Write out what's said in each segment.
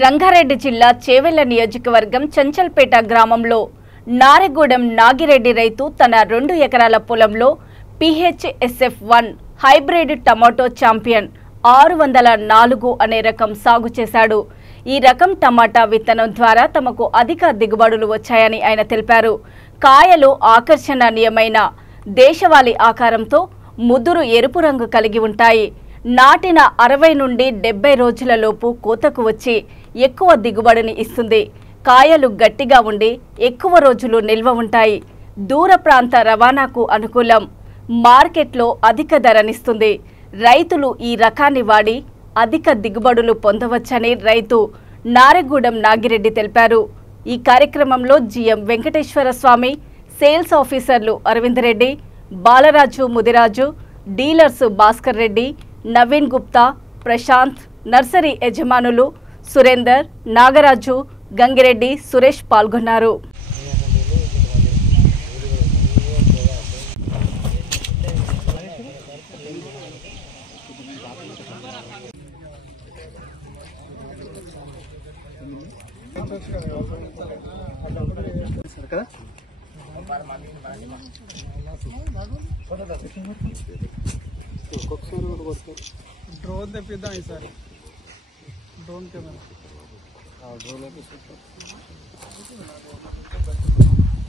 రంగారెడ్డి జిల్లా చేవెళ్ల నియోజకవర్గం చంచల్పేట గ్రామంలో నారెగూడెం నాగిరెడ్డి రైతు తన 2 ఎకరాల పొలంలో PHSF1 హైబ్రిడ్ టమాటో ఛాంపియన్ 604 అనే రకం సాగు చేశాడు. ఈ రకం టమాటా విత్తనం ద్వారా తమకు అధిక దిగుబడులు వచ్చాయని ఆయన తెలిపారు. కాయలు ఆకర్షణీయమైన దేశవాళీ ఆకారంతో ముదురు ఎరుపు రంగు కలిగి ఉంటాయి. నాటిన 60 నుండి 70 రోజులలోపు కోతకు వచ్చి ఎక్కువ దిగుబడిని ఇస్తుంది. కాయలు గట్టిగా ఉండి ఎక్కువ రోజులు నిల్వ ఉంటాయి. దూర ప్రాంత రవాణాకు అనుకూలం. మార్కెట్లో అధిక ధరనిస్తుంది. రైతులు ఈ రకాన్ని వాడి అధిక దిగుబడులు పొందవచ్చని రైతు నారెగూడెం నాగిరెడ్డి తెలిపారు. ఈ కార్యక్రమంలో జిఎం వెంకటేశ్వర స్వామి, సేల్స్ ఆఫీసర్లు అరవింద్ రెడ్డి, బాలరాజు ముదిరాజు, డీలర్స్ భాస్కర్ రెడ్డి, నవీన్ గుప్తా, ప్రశాంత్, నర్సరీ యజమానులు సురేందర్, నాగరాజు, గంగిరెడ్డి, సురేష్ పాల్గొన్నారు. ड्रोन తెప్పిద్దాం ఈసారి. డ్రోన్ కెమెరా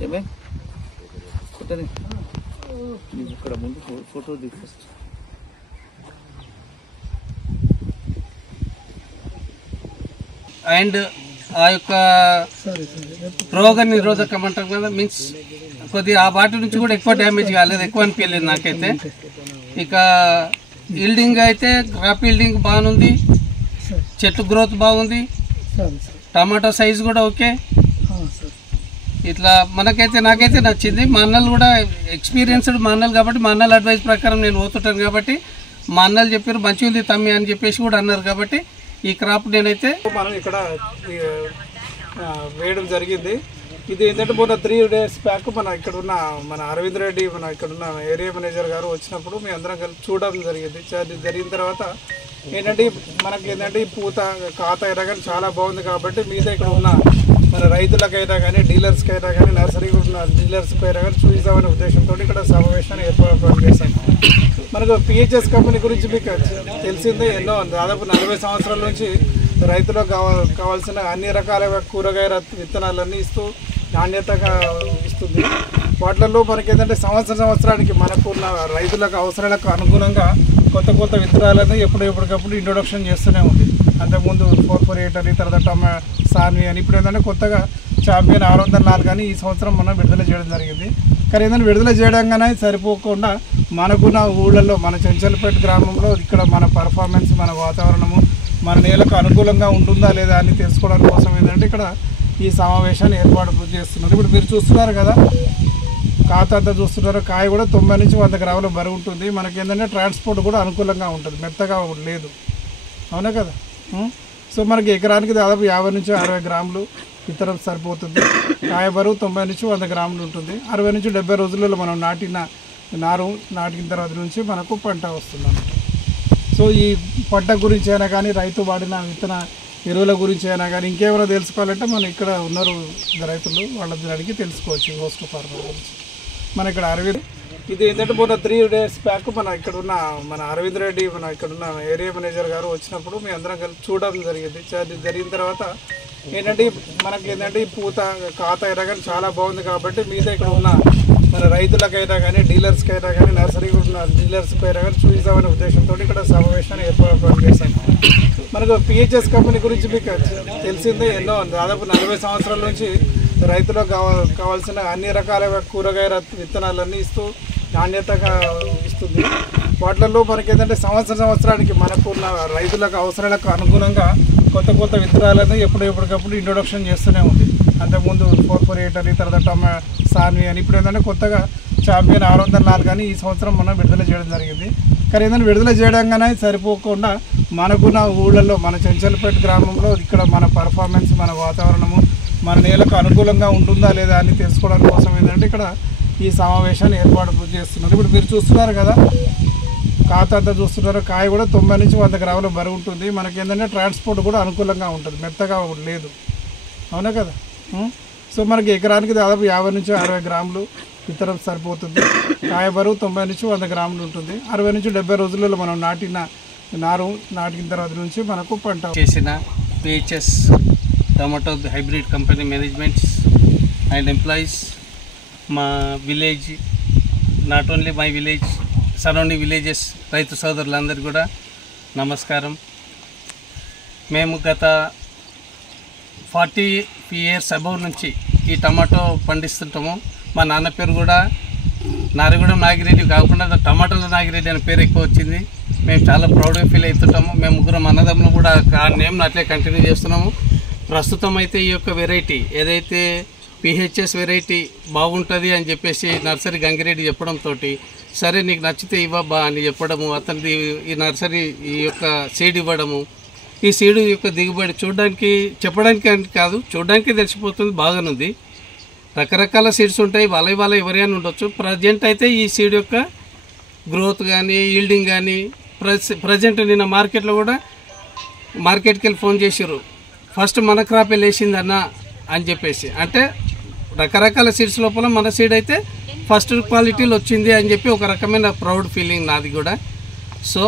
ఏమే కొట్టని ఇక్కడ ముందు ఫోటో దిగు ఫస్ట్. అండ్ ఆ యొక్క రోగ నిరోధకం అంటారు కదా, మీన్స్ కొద్దిగా ఆ వాటి నుంచి కూడా ఎక్కువ డ్యామేజ్ కాలేదు, ఎక్కువ అనిపించలేదు నాకైతే. ఇక ఈల్డింగ్ అయితే క్రాప్ ఈల్డింగ్ బాగుంది, చెట్టు గ్రోత్ బాగుంది, టమాటో సైజ్ కూడా ఓకే. ఇట్లా నాకైతే నచ్చింది. మా అన్నలు కూడా ఎక్స్పీరియన్స్డ్ మా అన్నలు కాబట్టి మా అన్నల అడ్వైస్ ప్రకారం నేను పోతుంటాను కాబట్టి మా అన్నలు చెప్పారు మంచిగా ఉంది తమ్మి అని చెప్పేసి కూడా అన్నారు కాబట్టి ఈ క్రాప్ నేనైతే మనం ఇక్కడ వేయడం జరిగింది. ఇది ఏంటంటే మొన్న 3 days బ్యాక్ మన అరవింద్ రెడ్డి ఇక్కడ ఉన్న ఏరియా మేనేజర్ గారు వచ్చినప్పుడు మీ అందరం కలిసి చూడడం జరిగిన తర్వాత ఏంటంటే ఈ పూత ఖాత అయినా కానీ చాలా బాగుంది కాబట్టి మీద ఇక్కడ ఉన్న మన రైతులకైనా కానీ డీలర్స్కైనా కానీ నర్సరీ ఉన్న డీలర్స్కైనా కానీ చూద్దామనే ఉద్దేశంతో ఇక్కడ సమావేశాన్ని ఏర్పాటు చేశాము. మనకు PHS కంపెనీ గురించి మీకు తెలిసిందే, ఎన్నో దాదాపు 40 సంవత్సరాల నుంచి రైతులకు కావాల్సిన అన్ని రకాల కూరగాయల విత్తనాలన్నీ ఇస్తూ నాణ్యతగా ఇస్తుంది. వాటిల్లో మనకి ఏంటంటే సంవత్సరానికి మనకున్న రైతులకు అవసరాలకు అనుగుణంగా కొత్త విత్తనాలను ఎప్పటికప్పుడు ఇంట్రొడక్షన్ చేస్తూనే ఉంది. అంతకుముందు 448 అని, తర్వాత సాన్వి అని, ఇప్పుడు ఏంటంటే కొత్తగా ఛాంపియన్ 604 అని ఈ సంవత్సరం మనం విడుదల చేయడం జరిగింది. కానీ ఏంటంటే విడుదల చేయడంగానే సరిపోకుండా మనకున్న ఊళ్ళల్లో మన చంచల్పేట గ్రామంలో ఇక్కడ మన పర్ఫార్మెన్స్, మన వాతావరణము మన నేలకు అనుకూలంగా ఉంటుందా లేదా అని తెలుసుకోవడం కోసం ఏంటంటే ఇక్కడ ఈ సమావేశాన్ని ఏర్పాటు చేస్తున్నారు. ఇప్పుడు మీరు చూస్తున్నారు కదా, ఖాతా అంతా చూస్తున్నారు. కాయ కూడా 90 నుంచి 100 గ్రాముల బరువు ఉంటుంది. మనకి ఏంటంటే ట్రాన్స్పోర్ట్ కూడా అనుకూలంగా ఉంటుంది, మెత్తగా లేదు, అవునా కదా. సో మనకి ఎకరానికి దాదాపు 50 నుంచి 60 గ్రాములు విత్తనం సరిపోతుంది. కాయ బరువు 90 నుంచి 100 గ్రాములు ఉంటుంది. 60 నుంచి 70 రోజులలో మనం నాటిన తర్వాత నుంచి మనకు పంట వస్తుంది అన్నమాట. సో ఈ పంట గురించి అయినా కానీ, రైతు వాడిన విత్తన ఎరువుల గురించి అయినా కానీ, ఇంకేమైనా తెలుసుకోవాలంటే మనం ఇక్కడ ఉన్నారు రైతులు, వాళ్ళ అడిగి తెలుసుకోవచ్చు హోస్ట్ ఫార్మర్ గురించి. మన ఇక్కడ అరవింద్, ఇది ఏంటంటే మొన్న 3 days బ్యాక్ ఇక్కడ ఉన్న మన అరవింద్ రెడ్డి ఇక్కడ ఉన్న ఏరియా మేనేజర్ గారు వచ్చినప్పుడు మీ అందరం కలిసి చూడడం జరిగిన తర్వాత ఏంటంటే ఈ పూత ఖాత అయినా కానీ చాలా బాగుంది కాబట్టి మీద ఇక్కడ ఉన్న మన రైతులకైనా కానీ డీలర్స్కైనా కానీ నర్సరీ ఉన్న డీలర్స్కైనా కానీ చూద్దామనే ఉద్దేశంతో ఇక్కడ సమావేశాన్ని ఏర్పాటు చేశాము. మనకు PHS కంపెనీ గురించి మీకు తెలిసిందే, ఎన్నో దాదాపు 40 సంవత్సరాల నుంచి రైతులకు కావాల్సిన అన్ని రకాల కూరగాయల విత్తనాలన్నీ ఇస్తూ నాణ్యతగా ఇస్తుంది. వాటిల్లో మనకి ఏంటంటే సంవత్సరానికి మనకున్న రైతులకు అవసరాలకు అనుగుణంగా కొత్త విత్తనాలను ఎప్పటికప్పుడు ఇంట్రొడక్షన్ చేస్తూనే ఉంది. అంతకుముందు 448 అని, తర్వాత సాన్వి అని, ఇప్పుడు ఏంటంటే కొత్తగా ఛాంపియన్ 604 అని ఈ సంవత్సరం మనం విడుదల చేయడం జరిగింది. కానీ ఏంటంటే విడుదల చేయడంగానే సరిపోకుండా మనకున్న ఊళ్ళల్లో మన చంచల్పేట గ్రామంలో ఇక్కడ మన పర్ఫార్మెన్స్, మన వాతావరణము మన నేలకు అనుకూలంగా ఉంటుందా లేదా అని తెలుసుకోవడం కోసం ఏంటంటే ఇక్కడ ఈ సమావేశాన్ని ఏర్పాటు చేస్తున్నారు. ఇప్పుడు మీరు చూస్తున్నారు కదా, ఖాతా అంతా చూస్తున్నారు. కాయ కూడా 90 నుంచి 100 గ్రాముల బరువు ఉంటుంది. మనకి ఏంటంటే ట్రాన్స్పోర్ట్ కూడా అనుకూలంగా ఉంటుంది, మెత్తగా లేదు. అవునా కదా? సో మనకి ఎకరానికి దాదాపు 50 నుంచి 60 గ్రాములు విత్తనం సరిపోతుంది. కాయ బరువు 90 నుంచి 100 గ్రాములు ఉంటుంది. 60 నుంచి 70 రోజులలో మనం నాటిన తర్వాత నుంచి మనకు పంట చేసిన PHS tomato hybrid company managements and employees, మా village, not only my village, surrounding villages రైతు సోదరులందరికీ కూడా నమస్కారం. మేము గత 40 years అబౌవ్ నుంచి ఈ టమాటో పండిస్తుంటాము. మా నాన్న పేరు కూడా నారగూడెం నాగిరెడ్డి కాకుండా టమాటోల నాగిరెడ్డి అనే పేరు ఎక్కువ వచ్చింది. మేము చాలా ప్రౌడ్గా ఫీల్ అవుతుంటాము. మేము ముగ్గురం అన్నదమ్ములు కూడా ఆ నేమ్ను అట్లే కంటిన్యూ చేస్తున్నాము. ప్రస్తుతం అయితే ఈ యొక్క వెరైటీ ఏదైతే PHS వెరైటీ బాగుంటుంది అని చెప్పేసి నర్సరీ గంగిరెడ్డి చెప్పడంతో, సరే నీకు నచ్చితే ఇవ్వబ్బా అని చెప్పడము, అతనిది ఈ నర్సరీ ఈ యొక్క సీడ్ ఇవ్వడము, ఈ సీడ్ యొక్క దిగుబడి చెప్పడానికి కాదు, చూడడానికి తెలిసిపోతుంది, బాగానుంది. రకరకాల సీడ్స్ ఉంటాయి, వాళ్ళ ఎవరైనా ఉండొచ్చు. ప్రజెంట్ అయితే ఈ సీడ్ యొక్క గ్రోత్ కానీ ఈల్డింగ్ కానీ ప్రజెంట్ నిన్న మార్కెట్లో కూడా మార్కెట్కి వెళ్ళి ఫోన్ చేసారు, ఫస్ట్ మన క్రాప్ వేసిందన్నా అని చెప్పేసి. అంటే రకరకాల సీడ్స్ లోపల మన సీడ్ అయితే ఫస్ట్ క్వాలిటీలో వచ్చింది అని చెప్పి ఒక రకమైన ప్రౌడ్ ఫీలింగ్ నాది కూడా. సో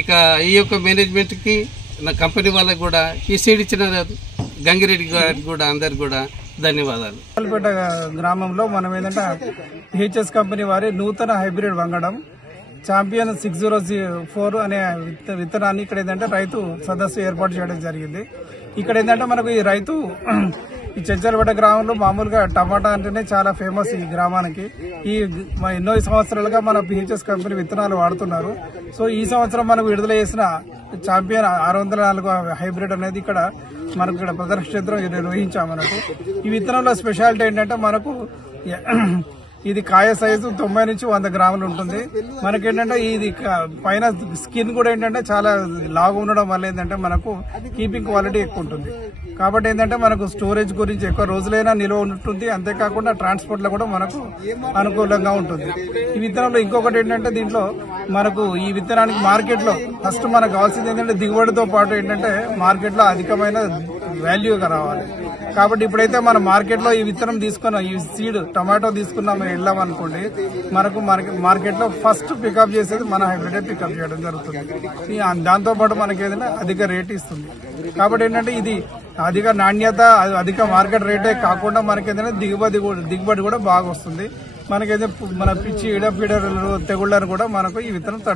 ఇక ఈ యొక్క మేనేజ్మెంట్కి, నా కంపెనీ వాళ్ళకి కూడా, ఈ సీడ్ ఇచ్చిన గంగిరెడ్డి గారికి కూడా అందరికి కూడా ధన్యవాదాలు. చంచల్పేట గ్రామంలో మనం ఏంటంటే PHS కంపెనీ వారి నూతన హైబ్రిడ్ వంగడం ఛాంపియన్ 604 అనే విత్తనాన్ని ఇక్కడ ఏంటంటే రైతు సదస్సు ఏర్పాటు చేయడం జరిగింది. ఇక్కడ ఏంటంటే మనకు ఈ రైతు ఈ చంచల్పేట గ్రామంలో మామూలుగా టమాటా అంటేనే చాలా ఫేమస్ ఈ గ్రామానికి. ఎన్నో సంవత్సరాలుగా మన PHS కంపెనీ విత్తనాలు వాడుతున్నారు. సో ఈ సంవత్సరం మనకు విడుదల చేసిన ఛాంపియన్ 604 హైబ్రిడ్ అనేది ఇక్కడ మనకు ఇక్కడ ప్రదర్శన నిర్వహించామన్నట్టు. ఈ విత్తనంలో స్పెషాలిటీ ఏంటంటే మనకు ఇది కాయ సైజు 90 నుంచి 100 గ్రాములు ఉంటుంది. మనకేంటంటే ఇది పైన స్కిన్ కూడా ఏంటంటే చాలా లావు ఉండడం వల్ల ఏంటంటే మనకు కీపింగ్ క్వాలిటీ ఎక్కువ ఉంటుంది. కాబట్టి ఏంటంటే మనకు స్టోరేజ్ గురించి ఎక్కువ రోజులైనా నిల్వ ఉంటుంది. అంతేకాకుండా ట్రాన్స్పోర్ట్ లో కూడా మనకు అనుకూలంగా ఉంటుంది. ఈ విత్తనంలో ఇంకొకటి ఏంటంటే దీంట్లో మనకు ఈ విత్తనానికి మార్కెట్ లో ఫస్ట్ మనకు కావాల్సింది ఏంటంటే దిగుబడితో పాటు ఏంటంటే మార్కెట్ లో అధికమైన వాల్యూగా రావాలి. కాబట్టి ఇప్పుడైతే మన మార్కెట్ లో ఈ విత్తనం తీసుకున్నాం, ఈ సీడ్ టమాటో తీసుకున్నాం వెళ్ళామనుకోండి, మనకు మార్కెట్ లో ఫస్ట్ పికప్ చేసేది మన హైబ్రిడ్ పికప్ చేయడం జరుగుతుంది. దాంతో పాటు మనకి ఏదైనా అధిక రేట్ ఇస్తుంది. కాబట్టి ఏంటంటే ఇది అధిక నాణ్యత, అధిక మార్కెట్ రేటే కాకుండా మనకి ఏదైనా దిగుబడి కూడా బాగా వస్తుంది. మనకైతే మన పిచ్చి ఇడపీడ తెగుళ్ళను కూడా మనకు ఈ విత్తనం